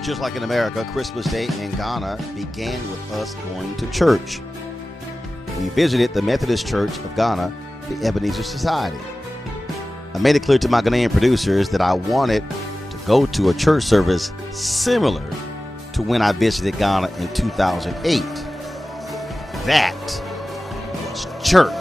Just like in America, Christmas Day in Ghana began with us going to church. We visited the Methodist Church of Ghana, the Ebenezer Society. I made it clear to my Ghanaian producers that I wanted to go to a church service similar to when I visited Ghana in 2008. That was church.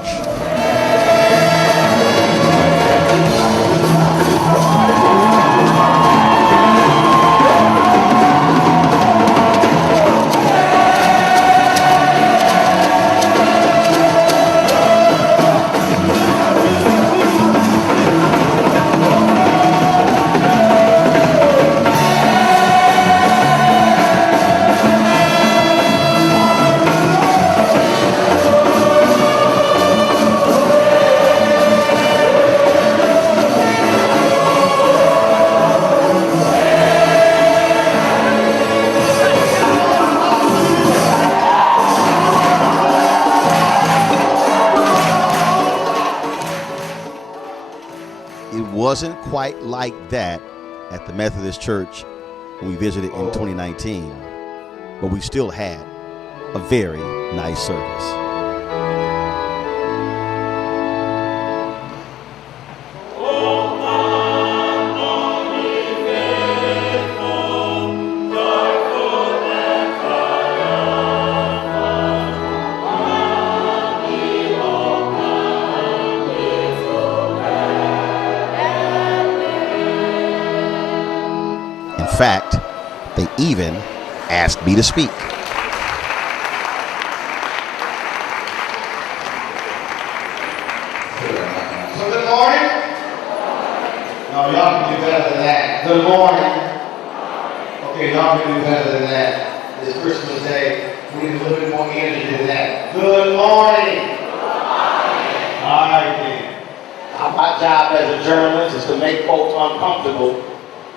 Wasn't quite like that at the Methodist Church when we visited in 2019, but we still had a very nice service. In fact, they even asked me to speak. So good morning. No, y'all can do better than that. Good morning. Okay, y'all can do better than that. It's Christmas Day. We need a little bit more energy than that. Good morning. All right, then. My job as a journalist is to make folks uncomfortable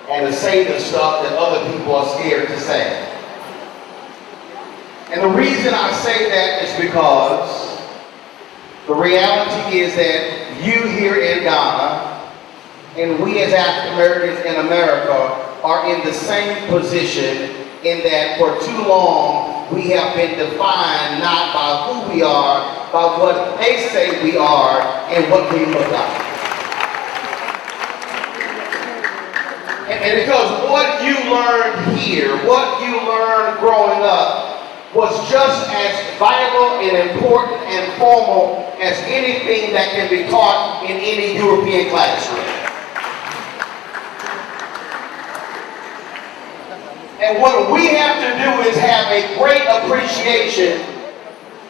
and to say the stuff that other people are scared to say. And the reason I say that is because the reality is that you here in Ghana and we as African Americans in America are in the same position in that for too long we have been defined not by who we are, by what they say we are and what we look like. And because what you learned here, what you learned growing up, was just as vital and important and formal as anything that can be taught in any European classroom. And what we have to do is have a great appreciation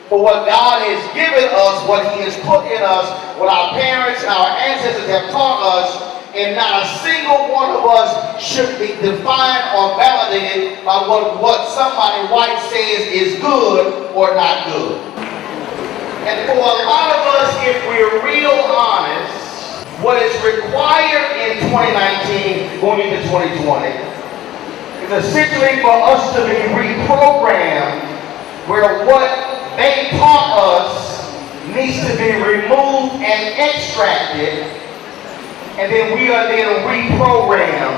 for what God has given us, what He has put in us, what our parents and our ancestors have taught us. And not a single one of us should be defined or validated by what somebody white says is good or not good. And for a lot of us, if we're real honest, what is required in 2019 going into 2020 is essentially for us to be reprogrammed where what they taught us needs to be removed and extracted. And then we are then reprogrammed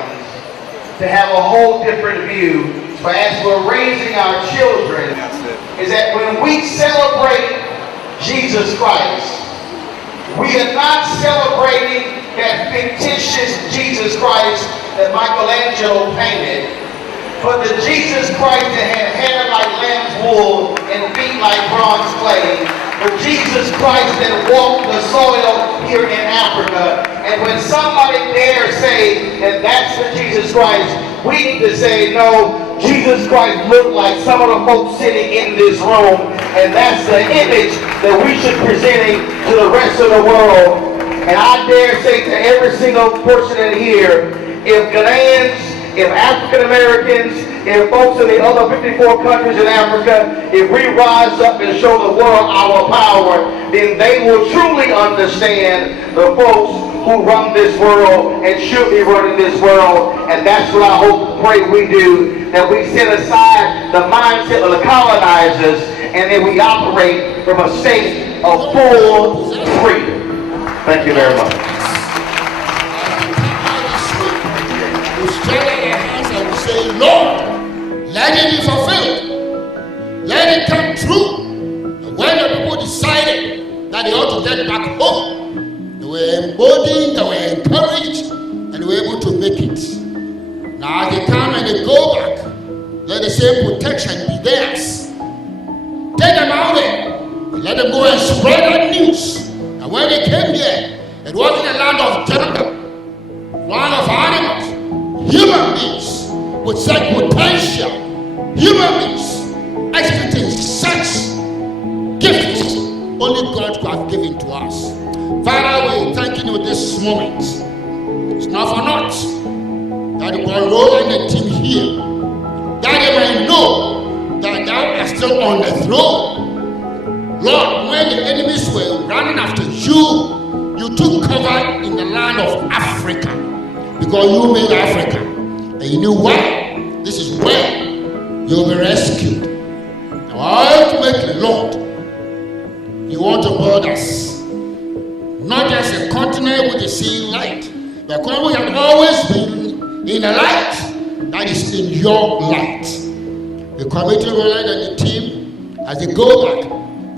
to have a whole different view. So as we're raising our children, is that when we celebrate Jesus Christ, we are not celebrating that fictitious Jesus Jesus Christ that Michelangelo painted, but the Jesus Christ that had hair like lamb's wool and feet like bronze clay, the Jesus Christ that walked the soil here in Africa. And when somebody dare say that that's the Jesus Christ, we need to say, no, Jesus Christ looked like some of the folks sitting in this room, and that's the image that we should be presenting to the rest of the world. And I dare say to every single person in here, if Ghanaians, if African Americans, if folks in the other 54 countries in Africa, if we rise up and show the world our power, then they will truly understand the folks who run this world and should be running this world. And that's what I hope, pray we do, that we set aside the mindset of the colonizers and then we operate from a state of full freedom. Thank you very much. Say, Lord, let it be fulfilled. Let it come true. And when the people decided that they ought to get back home, they were emboldened, they were encouraged, and they were able to make it. Now as they come and they go back, let the same protection be theirs. Take them out there and let them go and spread that news. And when they came here, it wasn't a land of jungle, land of animals, human beings with such potential, human beings exhibiting such gifts only God could have given to us. Father, we thank you this moment. It's not for naught that you brought Roland and the team here, that they may know that thou art still on the throne. Lord, when the enemies were running after you, you took cover in the land of Africa, because you made Africa. And you knew why? This is where you'll be rescued. Now, ultimately, Lord, you want to build us not just a continent with the same light, but a continent we have always been in a light that is in your light. We commit to Roland and the team as they go back.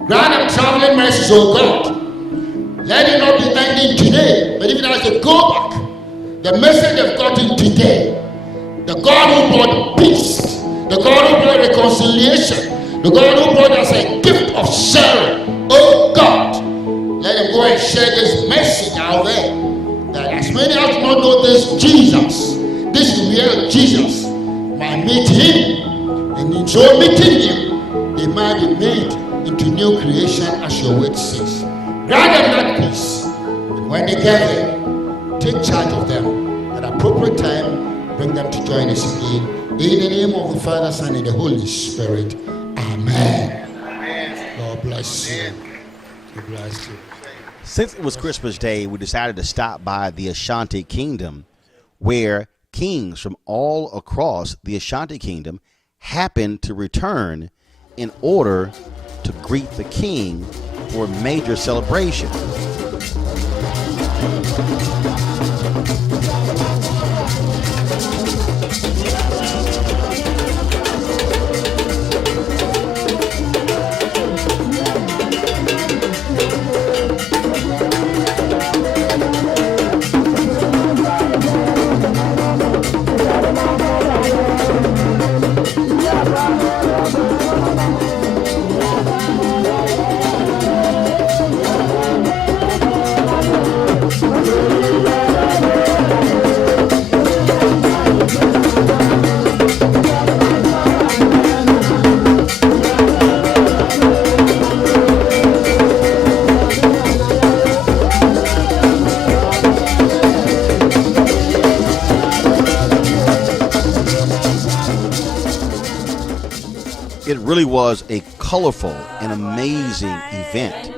Grant them traveling mercies, oh God. Let it not be ending today, but even as they go back, the message they've gotten today, the God who brought peace, the God who brought reconciliation, the God who brought us a gift of sharing. Oh God, let them go and share this message out there. That as many as do not know this Jesus, this real Jesus, might meet him, and in so meeting him, they might be made into new creation as your word says. Grant them that peace, and when they get there, take charge of them at appropriate time. Bring them to join us again. In the name of the Father, Son, and the Holy Spirit. Amen. Amen. God bless you. God bless you. Since it was Christmas Day, we decided to stop by the Ashanti Kingdom, where kings from all across the Ashanti Kingdom happened to return in order to greet the king for a major celebration. It really was a colorful and amazing event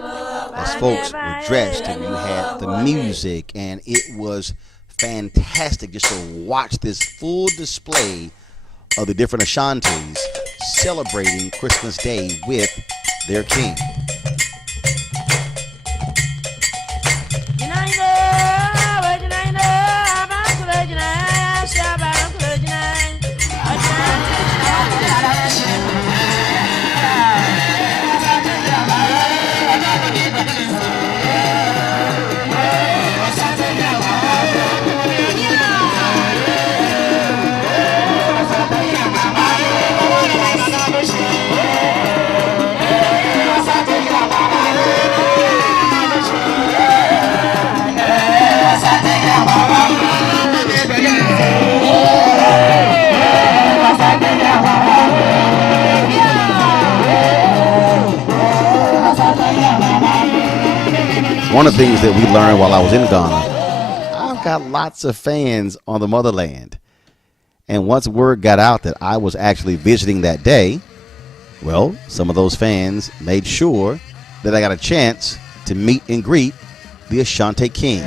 as folks were dressed and you had the music, and it was fantastic just to watch this full display of the different Ashantis celebrating Christmas Day with their king. One of the things that we learned while I was in Ghana, I've got lots of fans on the motherland. And once word got out that I was actually visiting that day, well, some of those fans made sure that I got a chance to meet and greet the Ashanti king.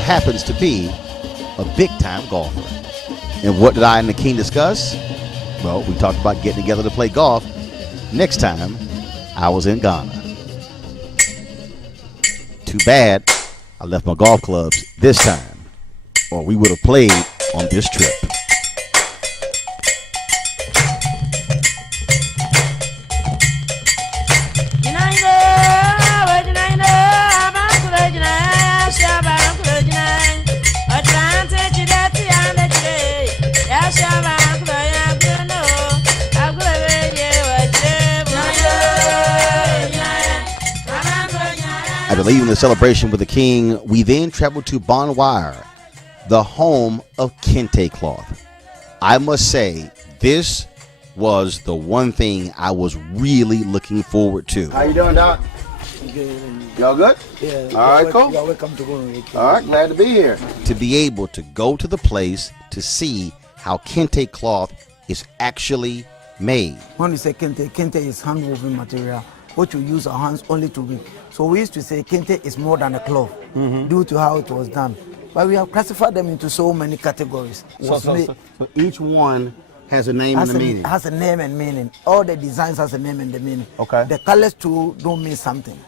Happens to be a big-time golfer. And what did I and the king discuss? Well, we talked about getting together to play golf next time I was in Ghana. Too bad I left my golf clubs this time, or we would have played on this trip. After leaving the celebration with the king, we then traveled to Bonwire, the home of Kente cloth. I must say, this was the one thing I was really looking forward to. How you doing, Doc? Good. Y'all good? Yeah. All right, cool. You're welcome to go. All right, glad to be here. To be able to go to the place to see how Kente cloth is actually made. When we say Kente, Kente is hand-woven material, which we use our hands only to weave. So we used to say Kente is more than a cloth, due to how it was done. But we have classified them into so many categories. So each one has a name and a meaning. Has a name and meaning. All the designs has a name and the meaning. Okay. The colors too don't mean something.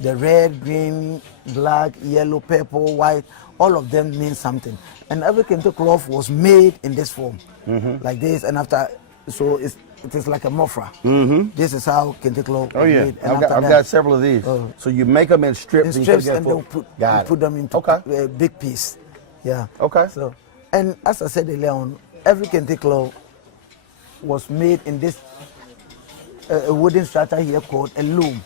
The red, green, black, yellow, purple, white, all of them mean something. And every Kente cloth was made in this form, like this. And after, so it is like a mofra. This is how Kente cloth was made. And I've got several of these. So you make them in strips. In strips and then put them into a big piece. Yeah. Okay. So, and as I said earlier on, every Kente cloth was made in this a wooden structure here called a loom.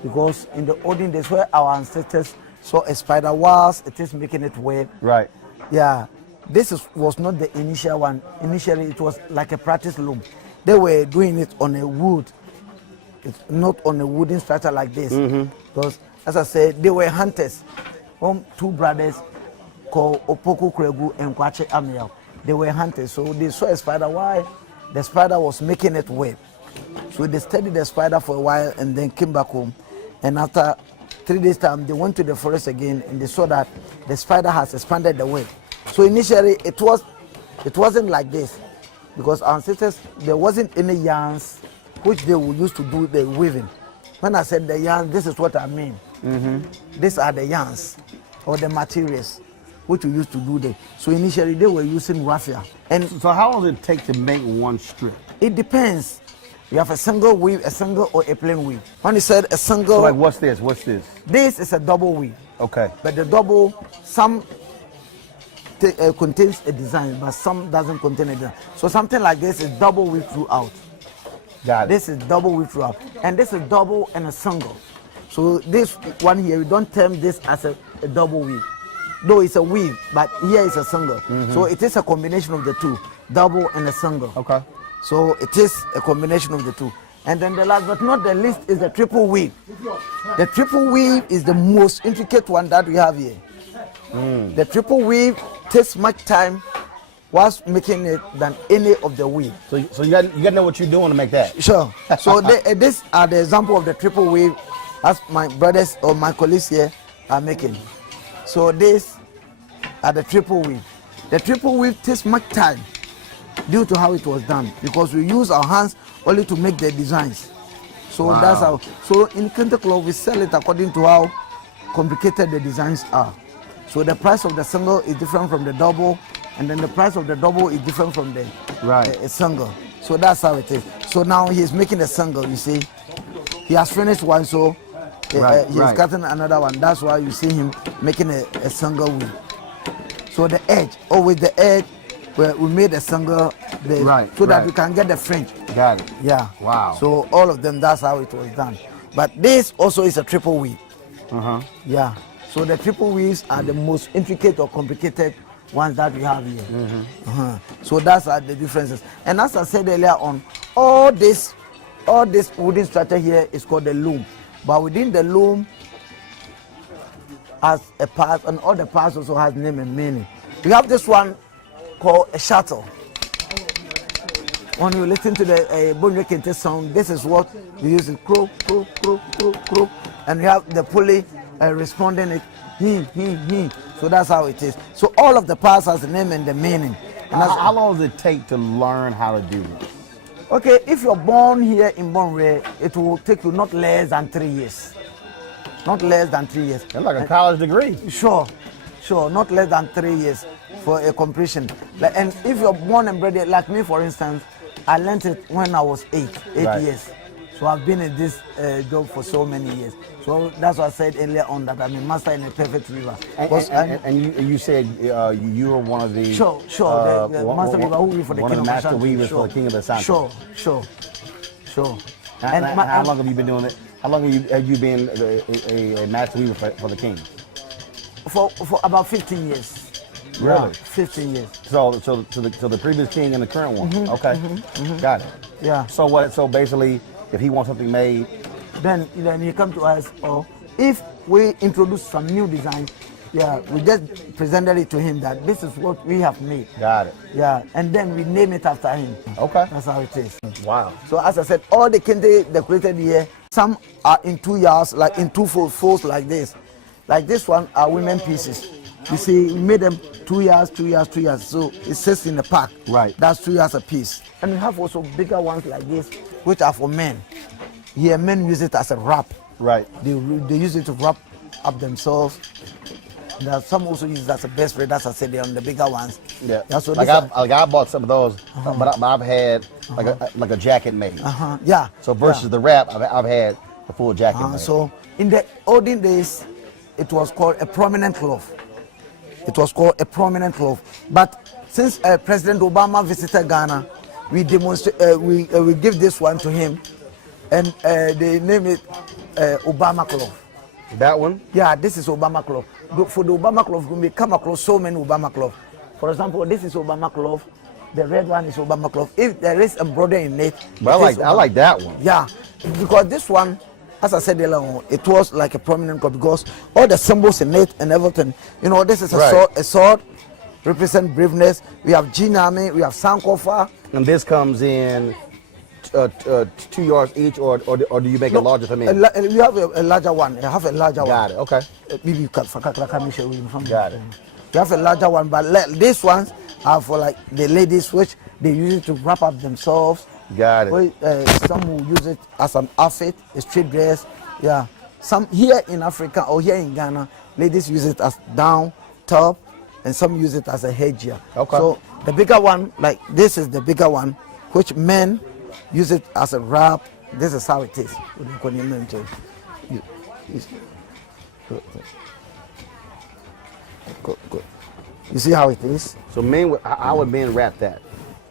Because in the olden days where our ancestors saw a spider whilst it is making it web. Right. Yeah. This was not the initial one. Initially, it was like a practice loom. They were doing it on a wood. It's not on a wooden structure like this. Because, as I said, they were hunters. Two brothers called Opoku Kregu and Kwache Amiel. They were hunters. So they saw a spider while the spider was making it web. So they studied the spider for a while and then came back home. And after 3 days' time, they went to the forest again and they saw that the spider has expanded the web. So initially, it wasn't like this. because our ancestors, there wasn't any yarns which they would use to do the weaving. When I said the yarns, this is what I mean. These are the yarns or the materials which we used to do there. So initially they were using raffia. And So how long does it take to make one strip? it depends. You have a single weave, a single or a plain weave. When you said a single, So like what's this? What's this? this is a double weave. Okay. But the double, some contains a design, but some doesn't contain a design. So something like this is double weave throughout. Got it. This is double weave throughout. And this is double and a single. So this one here, we don't term this as a double weave. Though it's a weave, but here is a single. So it is a combination of the two, double and a single. Okay. So it is a combination of the two. And then the last but not the least is the triple weave. The triple weave is the most intricate one that we have here. The triple weave takes much time whilst making it than any of the weave. So you got to know what you're doing to make that. Sure. So these are the example of the triple weave as my brothers or my colleagues here are making. So these are the triple weave. The triple weave takes much time due to how it was done because we use our hands only to make the designs. So that's how. So in Kente cloth we sell it according to how complicated the designs are. So the price of the single is different from the double, and then the price of the double is different from the single. So that's how it is. So now he's making a single. You see, he has finished one, so he's cutting another one. That's why you see him making a single weave. So the edge, always the edge, where we made a single, so that we can get the fringe. Got it. Yeah. Wow. So all of them, that's how it was done. But this also is a triple weave. Yeah. So the triple weaves are the most intricate or complicated ones that we have here. So that's the differences. And as I said earlier on, all this wooden structure here is called the loom. But within the loom, as a part, and all the parts also has name and meaning. We have this one called a shuttle. When you listen to the Kente sound, this is what we use: it crow, crow, crow, crow, crow, and we have the pulley responding it he. So that's how it is. So all of the parts has the name and the meaning. And how long does it take to learn how to do this? Okay, if you're born here in Bonre, it will take you not less than 3 years. Not less than 3 years. That's like a college degree. Sure, not less than 3 years for a completion. And if you're born and bred here, like me for instance, I learned it when I was 8 years. So I've been in this job for so many years. So that's what I said earlier on, that I'm a master in a perfect river. And you said you were one of the the master weaver who weave for the one king of the of master Ashanti. weavers for the king of Ashanti. Sure. And how long have you been doing it? How long have you been a master weaver for the king? For about 15 years. Really? Yeah, 15 years. So the previous king and the current one. Okay. Got it. Yeah. So what? So basically, if he wants something made, then he come to us, or if we introduce some new design, we just presented it to him that this is what we have made. Got it. Yeah, and then we name it after him. Okay. That's how it is. Wow. So as I said, all the Kente decorated here, some are in 2 yards, like in 2 folds like this. Like this one are women pieces. You see, we made them 2 yards. So it sits in the pack. Right. That's 2 yards a piece. And we have also bigger ones like this, which are for men. Here, men use it as a wrap. Right. They use it to wrap up themselves. There some also use it as a best spread, as I said, they're on the bigger ones. Yeah. So I bought some of those, but I've had like a jacket made. Yeah. So versus the wrap, I've had the full jacket made. So in the olden days, it was called a prominent cloth. But since President Obama visited Ghana, we give this one to him, and they name it Obama cloth. That one? Yeah, this is Obama cloth. For the Obama cloth, we come across so many Obama cloth. For example, this is Obama cloth. The red one is Obama cloth. If there is embroidery in it, but I like that one. Yeah, because this one, as I said earlier, it was like a prominent cloth because all the symbols in it and everything. You know, this is a sword represent braveness. We have Jinami, we have Sankofa. And this comes in 2 yards each, or do you make it larger for me? You have a larger one. You have a larger one. Got it. Okay. Maybe you can. Got it. You have a larger one, but these ones are for like the ladies, which they use it to wrap up themselves. Got it. Some will use it as an outfit, a straight dress. Yeah. Some here in Africa or here in Ghana, ladies use it as down, top, and some use it as a headgear. Okay. So the bigger one, like this is the bigger one, which men use it as a wrap. This is how it is. Good. You see how it is? So men, how would men wrap that?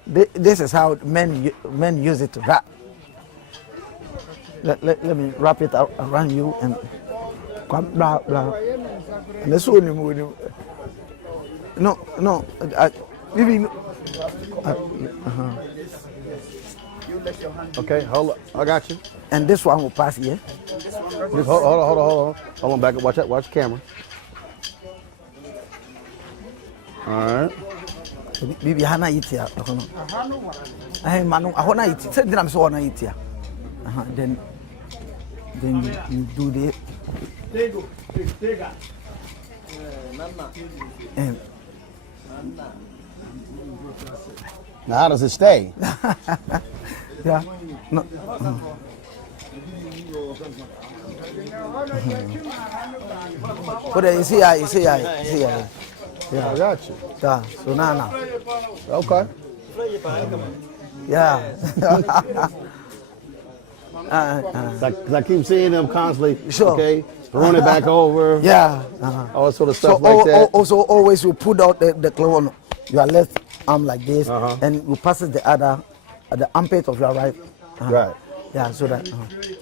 This is how men use it to wrap. Let me wrap it around you and blah blah. And this one, no, maybe. Okay, hold on, I got you. And this one will pass here. Just hold on, back up. Watch the camera. All right. Bibi hana itia. Manu, ahona itia. Say dinam so hona itia. Then you do this. And Now how does it stay? yeah. No. But you see, Yeah, I got you. yeah. So now. Okay. Yeah. Cause I keep seeing them constantly. Sure. Okay, run it back over. Yeah. All that sort of So stuff like that. also always you put out the cloth on your left arm like this, Uh-huh. and you pass it the other at the armpit of your right. Right. Yeah. So that,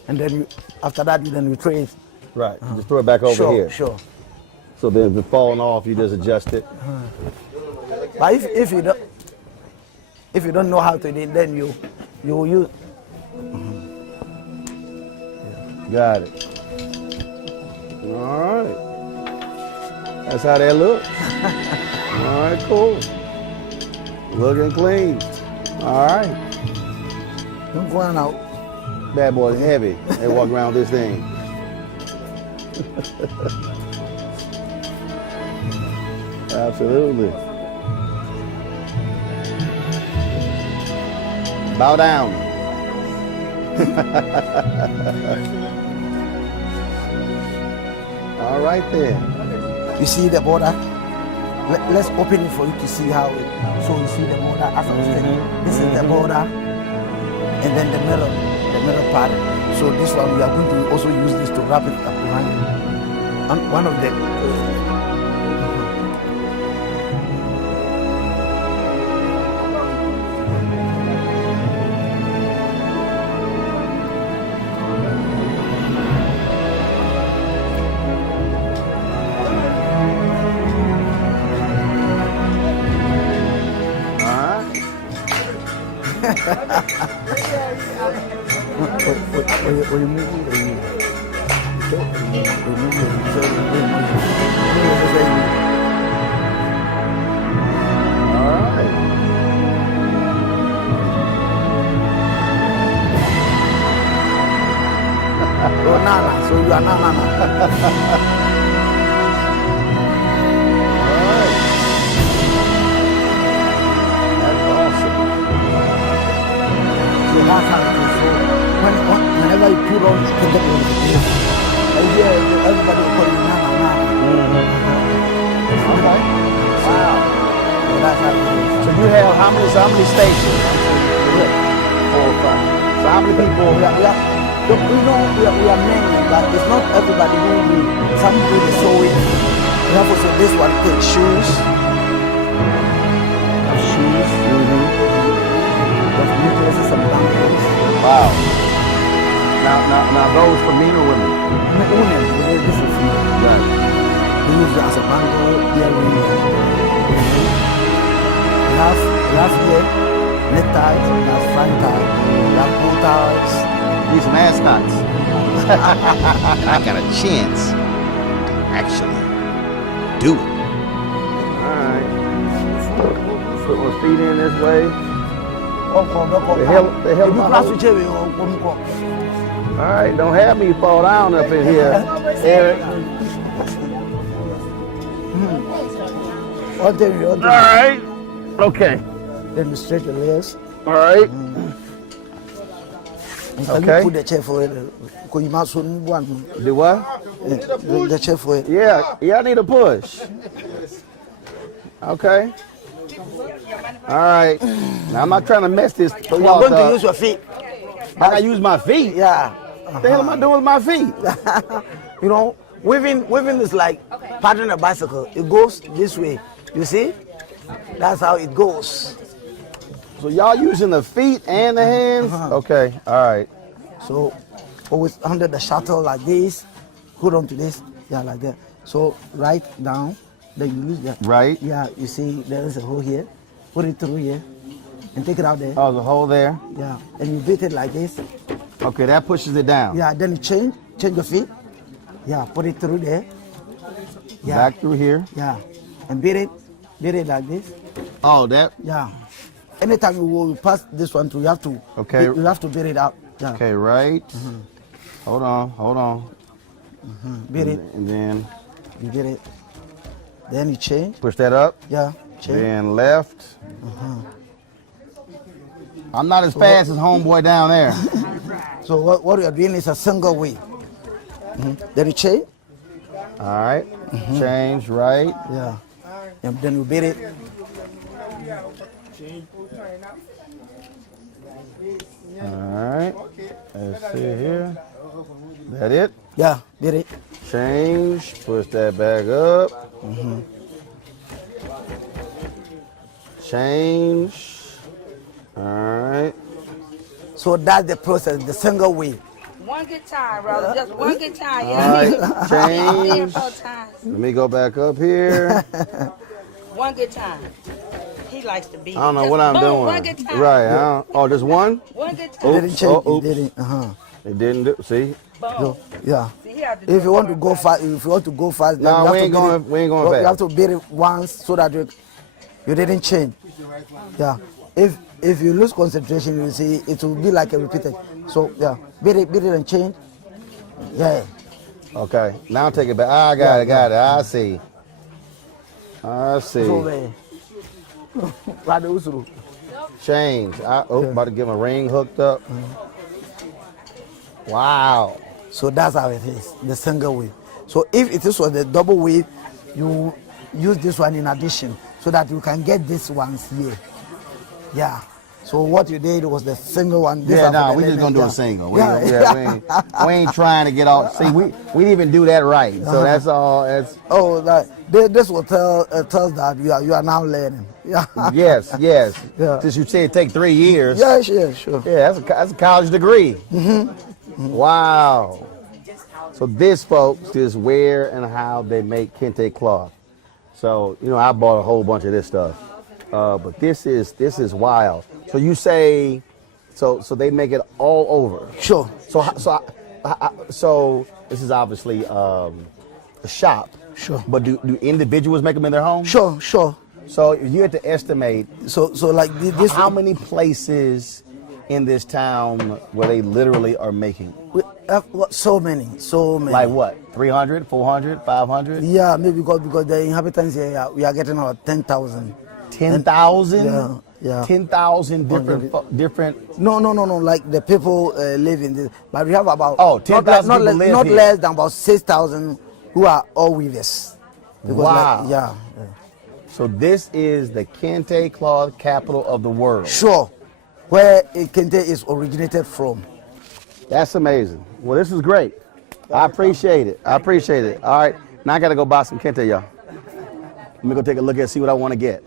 and then you, after that you throw it. Right. You just throw it back over Sure. here. Sure. So then if it's falling off, you just adjust it. But if you don't know how to do it, then you use. Got it. All right. That's how that looks. All right, cool. Looking clean. All right. Don't go on out. Bad boy's heavy. They walk around with this thing. Absolutely. Bow down. All right then. You see the border? Let's open it for you to see how it. So you see the border as I was telling you. This is the border, and then the middle part. So this one we are going to also use this to wrap it up around. And one of the. So you are Nana. So that's how it is. So whenever you put on the Kente, everybody will call you Nana. Okay. Wow. So that's how it is. So you have how many stations? 4 or 5. So how many people? We are many, but it's not everybody who do. Some do the sewing. We have also this one take shoes. Shoes. There's necklaces and bangles. Wow. Now those for men or women? Women, this is female. Right. We use it as a bangle, earring. We have here neckties, we have frank tie, we have bow ties. These mascots. I got a chance to actually do it. All right. Put my feet in this way. The hell You my class hose? with you, All right, don't have me fall down up in here, Eric. All right. Okay. Then you stretch your legs. All right. And Okay. you put the chair for it. Because you might soon want Do what? the chair for it. Yeah. Yeah, I need a push. Okay. All right. Now, I'm not trying to mess this. So you are going to use your feet. I gotta use my feet. Yeah. What the hell am I doing with my feet? You know, weaving is like paddling a bicycle. It goes this way. You see? That's how it goes. So y'all using the feet and the hands? Okay. All right. So always under the shuttle like this. Hold on to this. Yeah, like that. So right down. Then you lose that. Right. Yeah, you see there is a hole here. Put it through here. And take it out there. Oh, the hole there. Yeah. And you beat it like this. Okay, that pushes it down. Yeah, then you change your feet. Yeah, put it through there. Yeah. Back through here. Yeah. And beat it like this. Oh, that. Yeah. Anytime you will pass this one through, you have to. Okay. You have to beat it out. Yeah. Okay, right. Hold on. Beat it. And then You beat it. Then you change. push that up. Yeah. Change. Then left. I'm not as fast as homeboy down there. So what you are doing is a single way. Then you change. All right. Change right. Yeah. And then you beat it. All right. Let's see here. That it? Yeah. Beat it. Change. Push that back up. Change. All right. So that's the process, the single way. One good time, brother. Just one good time. All Yeah. right. Change. 4 times. Let me go back up here. One good time. He likes to be. I don't know what I'm doing. One good time. Right. Oh, just one? One good It time. didn't change. oops. It didn't. It didn't do. See? Boom. So, yeah. See, he had to do If you want to it go one fast, if you want to go fast, then No, you have we to ain't beat going- it. we ain't going You fast. have to beat it once so that you didn't change. Yeah. If you lose concentration, you see it will be like a repeated. So yeah, beat it and change. Yeah. Okay. Now take it back. I got it. I see. So right through. Change. About to get my ring hooked up. Wow. So that's how it is, the single wave. So if it is for the double wave, you use this one in addition so that you can get this ones here. Yeah. So what you did was the single one. This Yeah, one for no, the we just gonna do yeah. a single. Yeah. We ain't trying to get off. See, we didn't even do that right. So that's all. That's Oh, this will tells that you are now learning. Yeah. yes. Yeah. Since you said it take 3 years. Yeah, sure. Yeah, that's a college degree. Wow. So this, folks, is where and how they make Kente cloth. So, I bought a whole bunch of this stuff. But this is wild. So you say, so they make it all over. Sure. So this is obviously a shop. Sure. But do individuals make them in their home? Sure. So if you had to estimate, So like this. how many places in this town where they literally are making? So many. Like what? 300, 400, 500? Yeah, maybe because the inhabitants here, we are getting about 10,000. 10,000? Yeah. 10,000 different. No. Like the people live in this, but we have about 10,000 not people live not here. less than about 6,000 who are all weavers. Because Wow. yeah. So this is the Kente cloth capital of the world. Sure. Where Kente is originated from. That's amazing. Well, this is great. I appreciate it. All right. Now I got to go buy some Kente, y'all. Let me go take a look and see what I want to get.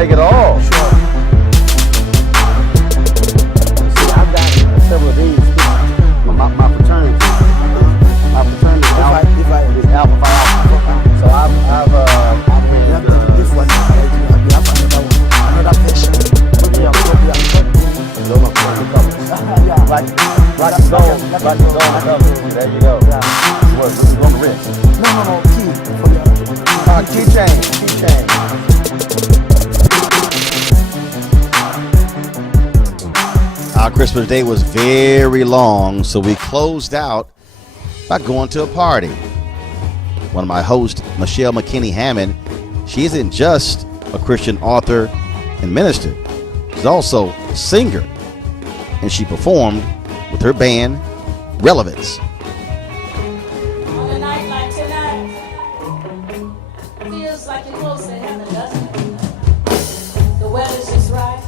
make it all. Sure. See, I've got several of these too. My fraternity. My fraternity is Alpha Phi Alpha. So I've This one, I have another one, another version. Maybe I'll copy and cut. those are fraternity colors. Yeah. Black and gold. There you go. Yeah. What, this is on the wrist? No, key for the Keychain. Our Christmas day was very long, so we closed out by going to a party. One of my hosts, Michelle McKinney Hammond, she isn't just a Christian author and minister. She's also a singer, and she performed with her band, Relevance. On a night like tonight, feels like you're close to heaven, doesn't it? The weather's just right,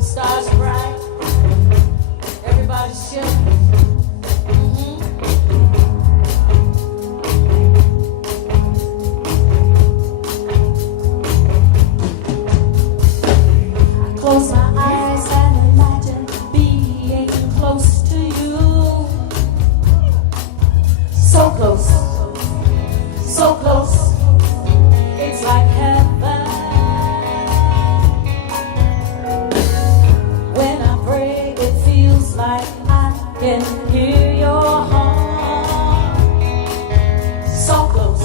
stars are bright, everybody's chilling. I close my eyes and imagine being close to you. So close, so close, it's like heaven. When I pray, it feels like I can hear your heart. So close,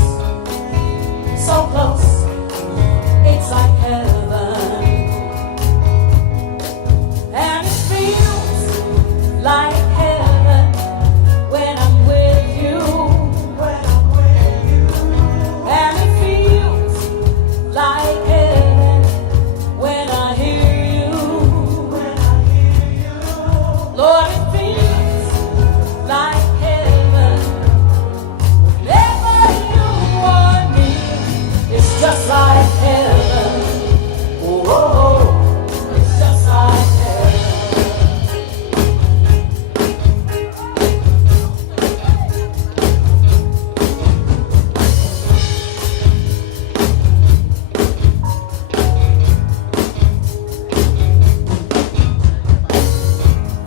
it's like heaven. And it feels like heaven when I'm with you. And it feels like heaven when I hear you. Lord, it feels like heaven whenever you are near. It's just like heaven. Oh, it's just like heaven.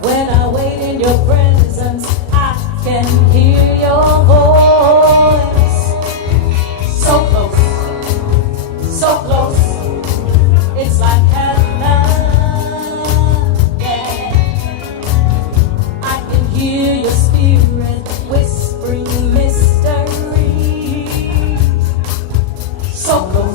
When I wait in your presence, I can hear your voice. So close, it's like heaven. Yeah. I can hear your spirit whispering mystery. So close.